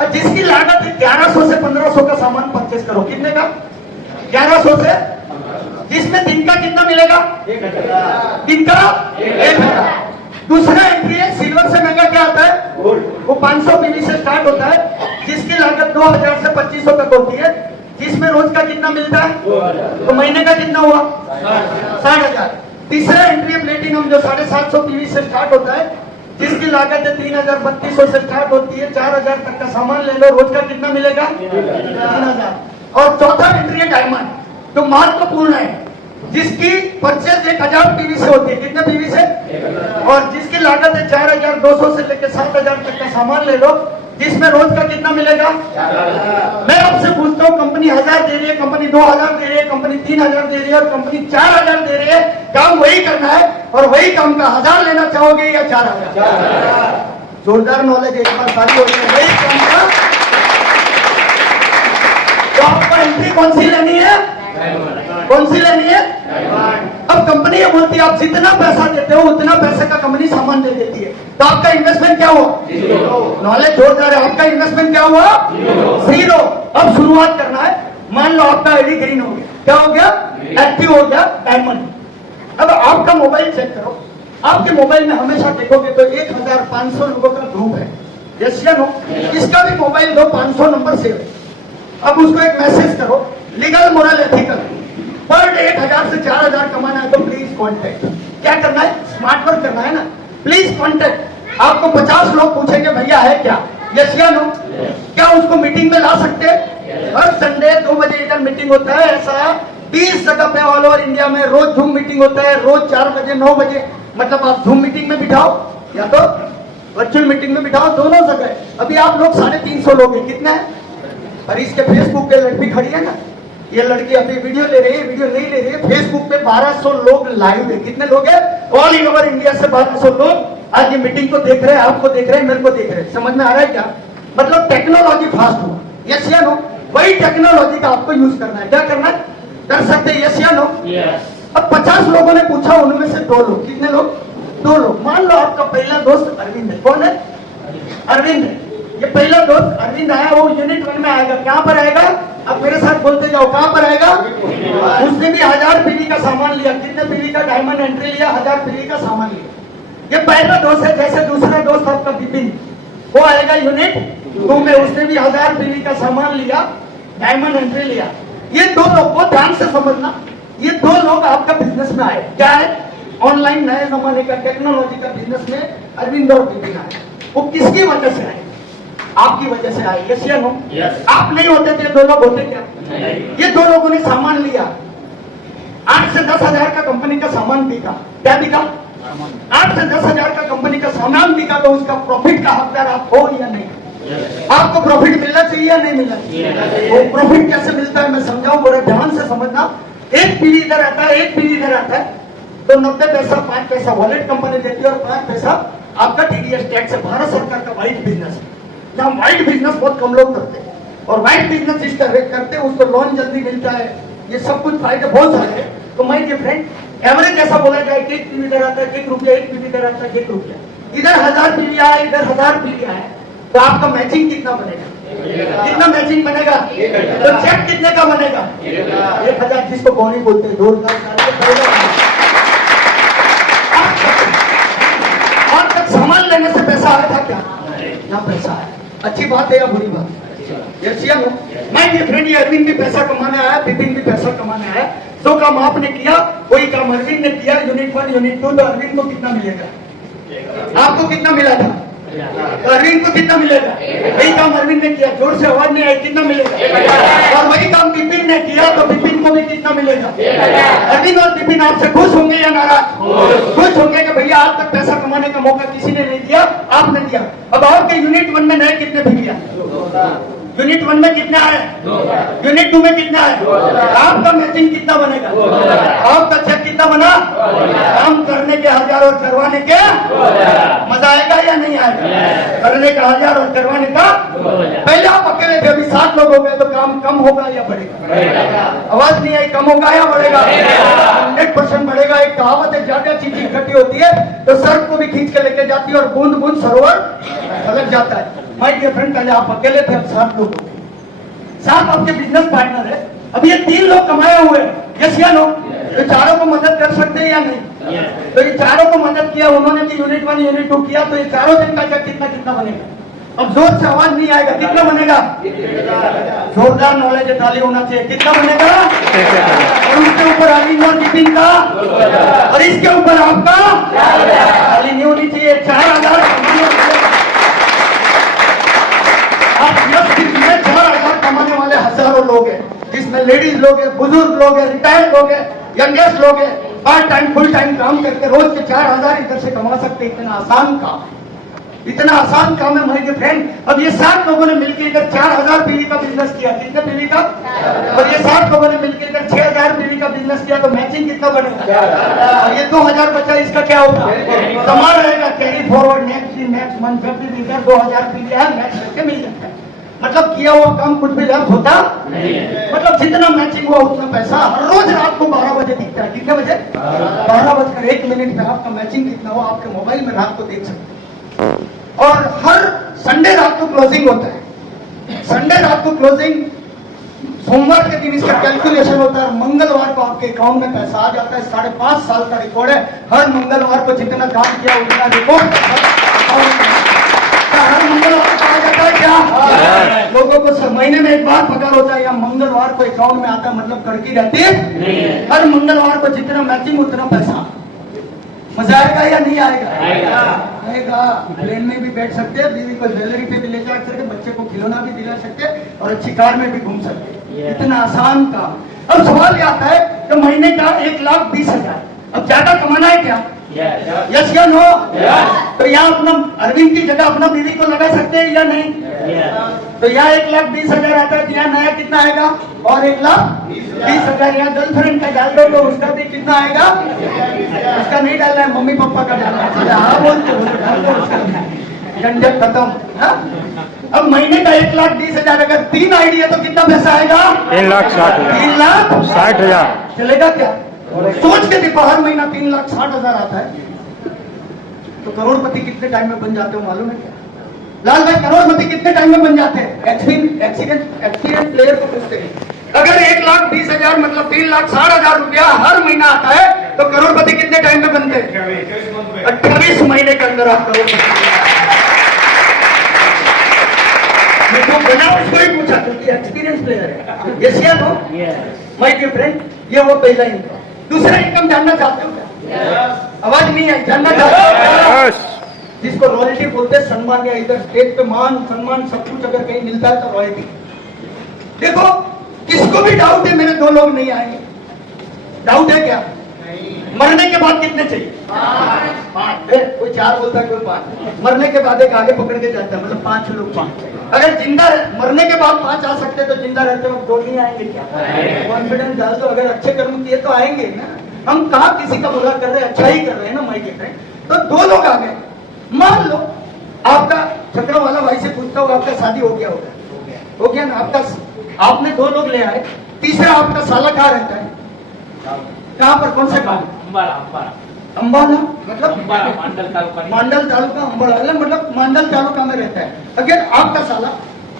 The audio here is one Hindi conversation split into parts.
और जिसकी लागत है 1100 से 1500 का सामान परचेस करो। कितने का? 1100 से। जिसमें दिन का कितना मिलेगा? 1000। दिन का 1000। दूसरा एंट्री है, सिल्वर से महंगा क्या आता है? वो 500 पीवी से स्टार्ट होता है, जिसकी लागत 2000 से 2500 तक होती है, जिसमें रोज का कितना मिलता है? तो महीने का कितना हुआ? 60,000। तीसरा एंट्री है प्लेटिनम, जो 750 पीवी से स्टार्ट होता है, जिसकी लागत है 3200 से स्टार्ट होती है, 4000 तक का सामान ले लो, रोज का कितना मिलेगा? 3000। और चौथा एंट्री है डायमंड, जो महत्वपूर्ण है, जिसकी परचेज 1000 पीवी से होती है। कितने पीवी से? और जिसकी लागत है 4200 से लेकर 7000 तक का सामान ले लो, जिसमें रोज का कितना मिलेगा? मैं आपसे पूछता हूँ, कंपनी 1000 दे रही है, कंपनी 2000 दे रही है, कंपनी 3000 दे रही है और कंपनी 4000 दे रही है, काम वही करना है और वही काम का 1000 लेना चाहोगे या 4000? जोरदार नॉलेज एक बार सारी हो जाए। वही काम का तो आपको एंट्री कौन सी लेनी है? कौन सी लेनी है? अब कंपनी ये बोलती है आप जितना पैसा देते हो उतना पैसे का कंपनी सामान दे देती है, तो आपका इन्वेस्टमेंट क्या हुआ? नॉलेज जोरदार है। आपका इन्वेस्टमेंट क्या हुआ? 0। अब शुरुआत करना है। मान लो आपका आईडी ग्रीन हो गया, क्या हो गया? एक्टिव हो गया, डायमंड। अब आपका मोबाइल चेक करो, आपके मोबाइल में हमेशा देखोगे तो 1500 लोगों का ग्रुप है, यस या नो? इसका भी मोबाइल दो, 500 नंबर सेव है। अब उसको एक मैसेज करो, legal moral ethical, per day 1000 से 4000 कमाना है तो प्लीज कांटेक्ट। क्या करना है? स्मार्ट वर्क करना है ना, प्लीज कांटेक्ट। आपको 50 लोग पूछेंगे भैया है क्या, यस या नो? क्या उसको मीटिंग में ला सकते हैं? हर संडे 2 बजे इधर मीटिंग होता है, ऐसा 20 जगह पे ऑल ओवर इंडिया में रोज जूम मीटिंग होता है, रोज 4 बजे 9 बजे। मतलब आप जूम मीटिंग में बिठाओ या तो वर्चुअल मीटिंग में बिठाओ, दोनों जगह। अभी आप लोग 350 लोग हैं, कितना है? और इसके फेसबुक पे लड़की खड़ी है ना, ये लड़की अभी वीडियो ले रही है, वीडियो नहीं ले रही है, फेसबुक पे 1200 लोग लाइव है। कितने लोग हैं? ऑल ओवर इंडिया से 1200 लोग आज ये मीटिंग को देख रहे हैं, आपको देख रहे हैं, मेरे को देख रहे हैं। समझ में आ रहा है क्या? मतलब टेक्नोलॉजी फास्ट हुआ, यस या नो? वही टेक्नोलॉजी का आपको यूज करना है। क्या करना है? कर सकते हैं, यस या नो? अब 50 लोगों ने पूछा, उनमें से 2 लोग, कितने लोग? 2 लोग। मान लो आपका पहला दोस्त अरविंद है। कौन है? अरविंद है। ये पहला दोस्त अरविंद आया, वो यूनिट 1 में आएगा। कहां पर आएगा? अब मेरे साथ बोलते जाओ, कहां पर आएगा? उसने भी 1000 पीवी का सामान लिया। कितने पीवी का डायमंड एंट्री लिया? 1000 पीवी का सामान लिया। ये पहला दोस्त है। जैसे दूसरा दोस्त आपका विपिन, वो आएगा यूनिट 2 में, उसने भी 1000 पीवी का सामान लिया, डायमंड एंट्री लिया। ये 2 लोग को ध्यान से समझना, ये 2 लोग आपका बिजनेस में आए। क्या है? ऑनलाइन नए जमाने का टेक्नोलॉजी का बिजनेस में अरविंद और विपिन आए। वो किसकी वजह से आए? आपकी वजह से आए, यस या नो? आप नहीं होते तो 2 लोग होते क्या? ये 2 लोगों ने सामान लिया, 8 से 10 हजार का कंपनी का सामान बिका। क्या बिका? 8 से 10 हजार का कंपनी का सामान बिका, तो उसका प्रॉफिट का हकदार आप हो या नहीं? आपको प्रॉफिट मिलना चाहिए या नहीं मिलना चाहिए? वो प्रॉफिट कैसे मिलता है मैं समझाऊं, बड़े ध्यान से समझना। एक पीढ़ी इधर आता है, एक पीढ़ी इधर आता है, तो 90 पैसा 5 पैसा वॉलेट कंपनी देती है और 5 पैसा आपका टीडीएस टैक्स है। भारत सरकार का वाइट बिजनेस है, जहाँ वाइट बिजनेस बहुत कम लोग करते हैं, और वाइट बिजनेस जिस तरह करते हैं उसको लोन जल्दी मिलता है, ये सब कुछ फायदे बहुत सारे हैं। तो माय डियर फ्रेंड, एवरेज ऐसा बोला जाए कि 1 पीवी इधर आता है 1 रुपया, 1 पीवी इधर आता है 1 रुपया, इधर 1000 पीवी आया, इधर 1000 पीवी आया, तो आपका मैचिंग कितना बनेगा? कितना मैचिंग बनेगा? तो चेक कितने का बनेगा? 1000, जिसको बोनी बोलते हैं, 2000। और तक सामान लेने से पैसा आया था क्या? ना पैसा है। अच्छी बात है या बुरी बात? यस या नो? मैं ये फ्रेंड, ये अरविंद भी पैसा कमाने आया, विपिन भी पैसा कमाने आया। 100 काम आपने किया, कोई काम अरविंद ने किया, यूनिट 1 यूनिट 2, तो अरविंद को कितना मिलेगा? आपको कितना मिला था? तो अरविंद को कितना मिलेगा? वही काम अरविंद ने किया, जोर से आवाज नहीं आई, कितना मिलेगा? और वही काम विपिन ने किया, तो विपिन को भी कितना मिलेगा? अरविंद और विपिन आपसे खुश होंगे या नाराज? खुश होंगे कि भैया आज तक पैसा कमाने का मौका किसी ने नहीं दिया, आपने दिया। अब आपके यूनिट 1 में नए कितने भी दिया? यूनिट 1 में कितना है? यूनिट 2 में कितना है? आपका मैचिंग कितना बनेगा? आपका चेक कितना बना? काम करने के 1000 और करवाने के मजा आएगा या नहीं आएगा? करने का 1000 और करवाने का। पहले आप अकेले थे, अभी 7 लोग हो गए, तो काम कम होगा या बढ़ेगा? आवाज नहीं आई, कम होगा या बढ़ेगा? 100% बढ़ेगा। एक कहावत है, ज्यादा चीज इकट्ठी होती है तो सर्प को भी खींच के लेके जाती है और बूंद बूंद सरोवर फलक जाता है। माय डियर फ्रेंड, पहले आप अकेले थे, अब 7 लोग हो गए। 7 आपके बिजनेस पार्टनर है। अब ये 3 लोग कमाए हुए, यस या नो? तो चारों को मदद कर सकते हैं या नहीं? तो ये चारों को मदद किया उन्होंने भी, यूनिट 1 यूनिट 2 किया, तो ये चारों दिन का कितना कितना बनेगा? अब जोर से आवाज नहीं आएगा, कितना बनेगा? जोरदार नॉलेज ताली होना चाहिए। कितना बनेगा? और उसके ऊपर अर्निंग और टिपिंग का, और इसके ऊपर आपका ताली नहीं होनी चाहिए। 4000 आप 4000 कमाने वाले हजारों लोग हैं, जिसमें लेडीज लोग हैं, बुजुर्ग लोग हैं, रिटायर्ड लोग हैं, यंगेस्ट लोग हैं, पार्ट टाइम फुल टाइम काम करके रोज के 4000 इधर से कमा सकते। इतना आसान काम, इतना आसान काम है मेरे फ्रेंड। अब ये 7 लोगों ने मिलकर इधर 4000 पीवी का बिजनेस किया। कितने पीवी का? और ये 7 लोगों ने मिलकर इधर 6000 पीवी का बिजनेस किया, तो मैचिंग कितना बनेगा? और ये 2000 बचा, इसका क्या होगा? समान रहेगा। कैरी फॉरवर्ड नेक्स्ट मंथ जब भी इधर 2000 पीवी है, मैच करके मिल जाता है। मतलब किया हुआ काम कुछ भी लैप्स होता नहीं। मतलब जितना मैचिंग हुआ उतना पैसा हर रोज रात को 12 बजे दिखता है। कितने बजे? 12:01 में आपका मैचिंग कितना हुआ आपके मोबाइल में रात को देख सकते हैं। और हर संडे रात को क्लोजिंग होता है। संडे रात को क्लोजिंग, सोमवार के दिन इसका कैलकुलेशन होता है, मंगलवार को आपके अकाउंट में पैसा आ जाता है। 5.5 साल का रिकॉर्ड है। हर मंगलवार को जितना काम किया उतना रिकॉर्ड हर मंगलवार को आ जाता है। क्या लोगों को महीने में एक बार पगार होता है, या मंगलवार को अकाउंट में आता है, मतलब कड़की रहती है। हर मंगलवार को जितना मैचिंग उतना पैसा। मजा आएगा या नहीं आएगा? आएगा। प्लेन में भी बैठ सकते हैं, बीवी को ज्वेलरी पे भी ले जा सकते, बच्चे को खिलौना भी दिला सकते, और अच्छी कार में भी घूम सकते। इतना आसान काम। अब सवाल ये आता है कि महीने का 1,20,000, अब ज्यादा कमाना है क्या? यस या नो? तो यहाँ अपना अरविंद की जगह अपना बीवी को लगा सकते हैं या नहीं? तो यहाँ 1,20,000 आता है, यहाँ नया कितना आएगा? और 1,20,000 यहाँ गर्लफ्रेंड का डाल दो, तो उसका भी कितना आएगा? उसका नहीं डालना है, मम्मी पापा का डालना है। हाँ बोलते झंझट खत्म। अब महीने का 1,20,000, अगर 3 आईडी है तो कितना पैसा आएगा? 3,60,000 चलेगा क्या? सोच के देखो, हर महीना 3,60,000 आता है, तो करोड़पति कितने टाइम में बन जाते हो मालूम है क्या? लाल भाई, करोड़पति कितने टाइम में बन जाते हैं? एक्सीडेंट प्लेयर को पूछते हैं। अगर 1,20,000 मतलब 3,60,000 रुपया हर महीना आता है, तो करोड़पति कितने टाइम में बनते हैं? 28 महीने के अंदर आप करोड़पति। जो बना उसको ही पूछा, क्योंकि एक्सपीरियंस प्लेयर है। यस या नो? माय डियर फ्रेंड, ये वो पहला इनकम। दूसरा इनकम जानना चाहते हो क्या? आवाज नहीं आई, जानना चाहते हो? जिसको रॉयल्टी बोलते हैं, सम्मान, या इधर स्टेज पे मान सम्मान सब कुछ अगर कहीं मिलता है तो रॉयल्टी। देखो, किसको भी डाउट है मेरे 2 लोग नहीं आएंगे? डाउट है क्या? मरने के बाद कितने चाहिए? 5। कोई 4 बोलता है, कोई 5। मरने के बाद एक आगे पकड़ के जाता है, मतलब 5 लोग 5। अगर जिंदा मरने के बाद 5 आ सकते तो जिंदा रहते वक्त 2 नहीं आएंगे क्या? कॉन्फिडेंस डाल दो, अगर अच्छे कर्म किए तो आएंगे ना। हम कहा किसी का बुरा कर रहे हैं, अच्छा ही कर रहे हैं ना माई के फ्रेंड। तो 2 लोग आ गए। मान लो आपका छकड़ा वाला भाई से पूछता हूँ, आपका शादी हो गया होगा? हो गया ना आपका? आपने 2 लोग ले आए, तीसरा आपका साला कहाँ रहता है? कहाँ पर? कौन से गाँव? अंबाला मतलब मंडल तालुका अंबाला, मतलब मंडल तालुका में रहता है। अगर आपका साला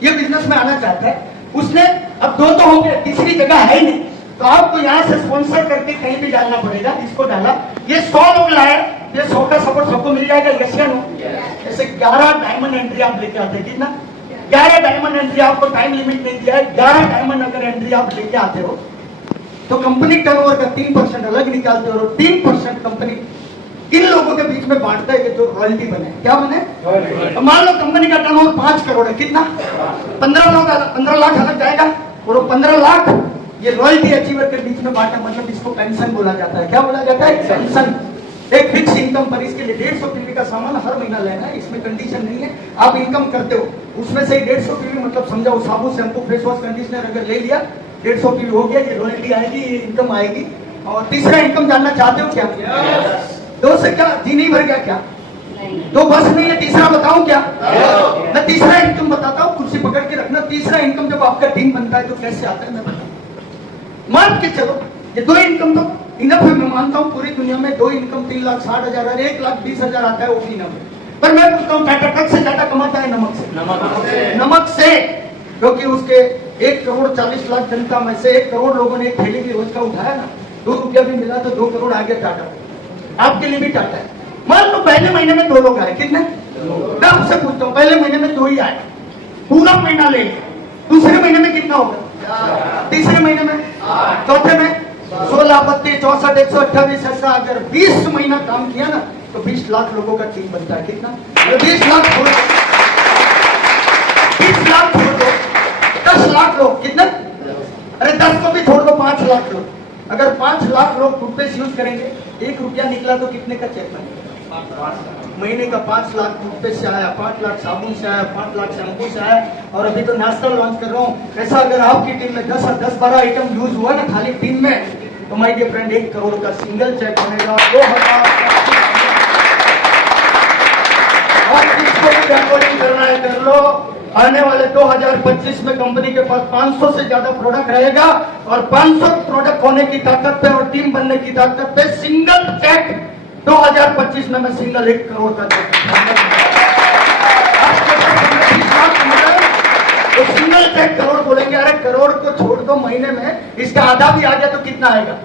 ये बिजनेस में आना चाहता है, उसने अब 2 तो हो गए, तीसरी जगह है ही नहीं, तो आपको यहाँ से स्पॉन्सर करके कहीं भी डालना पड़ेगा। इसको डाला, ये 100 लोग लाए, ये 100 का सपोर्ट सबको मिल जाएगा। यस या नो? ऐसे 11 डायमंड एंट्री आप लेके आते हैं, कितना? 11 डायमंड एंट्री। आपको टाइम लिमिट नहीं दिया है, 11 डायमंड अगर एंट्री आप लेके आते हो तो कंपनी टर्नओवर का 3% अलग निकालते हो, और 3% कंपनी इन लोगों के बीच में बांटता है कि जो रॉयल्टी बने। क्या बने? मान लो कंपनी का टर्नओवर 5 करोड़ है, कितना? 15 लाख अलग जाएगा, और वो 15 लाख ये रॉयल्टी अचीवर के बीच में बांटा, मतलब इसको पेंशन बोला जाता है। क्या बोला जाता है? पेंशन। एक फिक्स इनकम पर इसके लिए 150 पीवी का सामान हर महीना लेना है, इसमें कंडीशन नहीं है। आप इनकम करते हो, उसमें से 150 पीवी, मतलब समझाओ साबुन, शैम्पू, फेस वॉश, कंडीशनर अगर ले लिया, 150 पीवी हो गया, ये रॉयल्टी आएगी, ये इनकम आएगी। और तीसरा इनकम जानना चाहते हो क्या? 2 से क्या जी नहीं भर गया क्या? तो बस नहीं है, तीसरा बताऊं क्या? मैं तीसरा इनकम बताता हूँ, कुर्सी पकड़ के रखना। तीसरा इनकम जब आपका दिन बनता है तो कैसे आता है मैं बताऊँ। मान के चलो ये 2 इनकम तो इनफ है, मैं मानता हूँ पूरी दुनिया में 2 इनकम 3,60,000 और 1,20,000 आता है, वो भी इनफ है। पर मैं पूछता हूँ ट्रक से ज्यादा कमाता है नमक से? नमक से, क्योंकि उसके 1 करोड़ 40 लाख जनता में से 1 करोड़ लोगों ने एक थैली भी रोज का उठाया ना, 2 रुपया भी मिला तो 2 करोड़ आगे टाटा। आपके लिए भी टाटा है। मान लो पहले महीने में 2 लोग आए, कितने? मैं आपसे पूछता हूँ, पहले महीने में 2 ही आए, पूरा महीना ले लिया, दूसरे महीने में कितना होगा? तीसरे महीने में, चौथे में 16 32 64 128 ऐसा अगर 20 महीना काम किया ना तो 20 लाख लोगों का टीम बनता है। कितना? 20 लाख छोड़ दो, 20 लाख छोड़ दो, 10 लाख लोग, कितना? अरे 10 को भी छोड़ दो, 5 लाख लोग। अगर 5 लाख लोग टूथपेस्ट यूज करेंगे, 1 रुपया निकला तो कितने का चेक बनेगा? महीने का 5 लाख टूथपेस्ट से आया, 5 लाख साबुन से आया, 5 लाख शैम्पू से आया। और अभी तो नाश्ता लॉन्च कर रहा हूँ, ऐसा अगर आपकी टीम में 10-12 आइटम यूज हुआ ना खाली टीम में, तो माय डियर फ्रेंड 1 करोड़ का सिंगल चेक बनेगा। 2000 और किसको भी रिकॉर्डिंग करना है कर लो। आने वाले 2025 में कंपनी के पास 500 से ज्यादा प्रोडक्ट रहेगा और 500 प्रोडक्ट होने की ताकत पे और टीम बनने की ताकत पे सिंगल चेक 2025 में मैं सिंगल 1 करोड़ का तो सिंगल चेक करोड़ बोलेंगे। अरे करोड़ को छोड़ दो, महीने में इसका आधा भी आ गया तो कितना आएगा?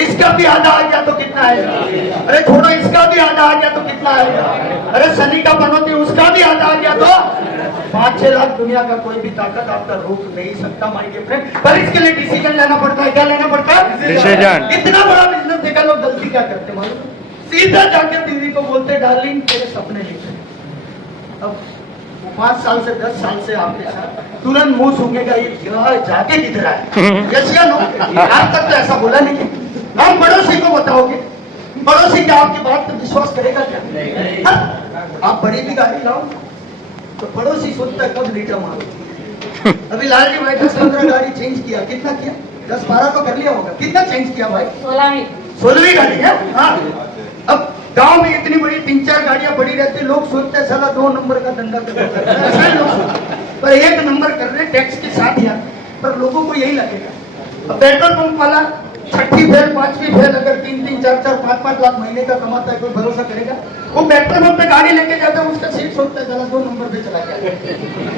इसका भी आधा आ गया तो कितना आएगा? अरे छोड़ो, इसका भी आधा आ गया तो कितना आएगा? अरे शनि का बनोती उसका भी आधा आ गया तो 5-6 लाख। दुनिया का कोई भी ताकत आपका रोक नहीं सकता माय डियर फ्रेंड, पर इसके लिए डिसीजन लेना पड़ता है। क्या लेना पड़ता है? डिसीजन। इतना बड़ा बिजनेस देखा, लोग गलती क्या करते मालूम? सीधा जाके बीवी को बोलते डार्लिंग तेरे सपने लिखे। अब 5 साल से 10 साल से आपके साथ तुरंत मुंह सूंघेगा, ये जाके किधर है? यस या नो? आज तक तो ऐसा बोला नहीं। हम पड़ोसी को बताओगे, पड़ोसी क्या आपकी बात पर विश्वास करेगा क्या? आप बड़ी भी गाड़ी लाओ तो पड़ोसी सोचता है कब लीटर मारो। अभी लालजी भाई 10-15 गाड़ी चेंज किया, कितना किया? 10-12 तो कर लिया होगा। कितना चेंज किया भाई? 16वीं गाड़ी है। हाँ, अब गांव में इतनी बड़ी 3-4 गाड़ियां पड़ी रहती, लोग सोचते हैं साला 2 नंबर का धंधा कर रहे हैं, ऐसा लोग सोचते हैं। पर 1 नंबर कर रहे टैक्स के साथ ही, पर लोगों को यही लगेगा। अब पेट्रोल पंप वाला 6ठी फेल 5वीं फेल अगर 3-3 4-4 5-5 लाख महीने का कमाता है, कोई भरोसा करेगा? वो पेट्रोल पंप पे गाड़ी लेके जाता है, उसका सीट सोचता है चला 2 नंबर पे चला गया।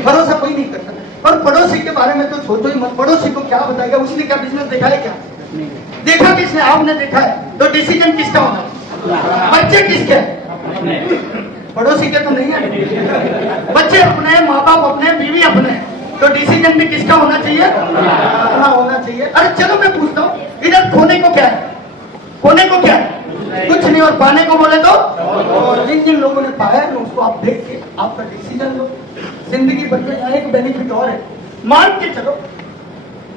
भरोसा कोई नहीं करता। और पड़ोसी के बारे में तो सोचो ही मत, पड़ोसी को क्या बताएगा? उसने क्या बिजनेस देखा है? क्या देखा? किसने? आपने देखा है तो डिसीजन किसका होना? बच्चे किसके? पड़ोसी के तो नहीं है। बच्चे अपने, माँ बाप अपने, बीवी अपने, तो डिसीजन भी किसका होना चाहिए? अपना होना चाहिए। अरे चलो मैं पूछता हूँ, इधर खोने को क्या है? खोने को क्या है? कुछ नहीं। और पाने को बोले तो जिन जिन लोगों ने पाया है उसको आप देख के आपका डिसीजन लो, जिंदगी बन जाए। एक बेनिफिट और है, मान के चलो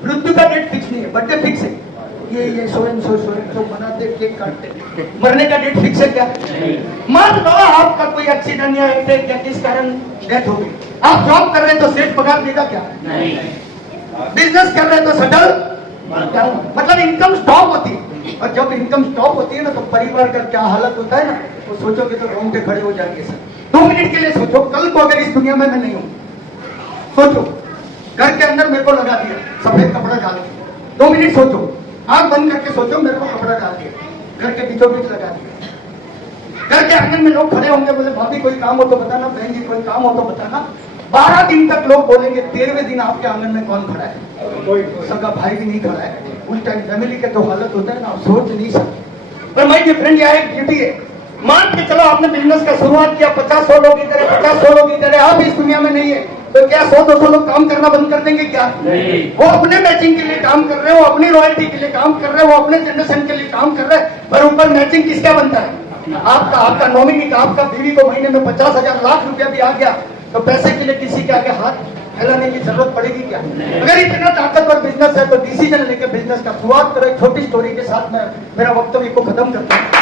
मृत्यु का डेट फिक्स नहीं है, बर्थडे फिक्स है, ये सो मनाते, केक काटते, मरने का डेट फिक्स है क्या? मान लो आपका कोई एक्सीडेंट या अटैक या किस कारण डेथ हो गई, आप जॉब कर रहे हैं तो सेठ पगार देगा क्या? नहीं। बिजनेस कर रहे हैं तो सटल, मतलब इनकम स्टॉप होती है। और जब इनकम स्टॉप होती है ना तो परिवार का क्या हालत होता है ना, वो सोचोगे तो रोंगटे खड़े हो जाएंगे सर। 2 मिनट के लिए सोचो, कल को अगर इस दुनिया में मैं नहीं हूं, सोचो घर के अंदर मेरे को लगा दिया सफेद कपड़ा डाल के, 2 मिनट सोचो, आंख बंद करके सोचो, मेरे को कपड़ा डाल दिया, घर के बीचों बीच लगा दिया, घर के आंगन में लोग खड़े होंगे, बोले भाभी कोई काम हो तो बताना, बहन जी कोई काम हो तो बताना। 12 दिन तक लोग बोलेंगे, 13वें दिन आपके आंगन में कौन खड़ा है? कोई सगा भाई भी नहीं खड़ा है। उस टाइम फैमिली का तो हालत होता है ना, आप सोच नहीं सकते। पर माय डियर फ्रेंड, यहाँ एक ब्यूटी है। मान के चलो आपने बिजनेस का शुरुआत किया, 50-100 लोग इधर है, 50-100 लोग इधर है, आप इस दुनिया में नहीं है, तो क्या 100-200 लोग काम करना बंद कर देंगे क्या? नहीं। वो अपने मैचिंग के लिए काम कर रहे हैं, वो अपनी रॉयल्टी के लिए काम कर रहे हैं, वो अपने जनरेशन के लिए काम कर रहे हैं, पर ऊपर मैचिंग किसका बनता है? आपका नॉमिनी का। आपका बीवी को महीने में 50,000 लाख रुपया भी आ गया तो पैसे के लिए किसी के आगे हाथ फैलाने की जरूरत पड़ेगी क्या? अगर इतना ताकतवर बिजनेस है तो डिसीजन लेके बिजनेस का शुरुआत करो। एक छोटी स्टोरी के साथ मैं मेरा वक्तव्य को खत्म करता हूँ।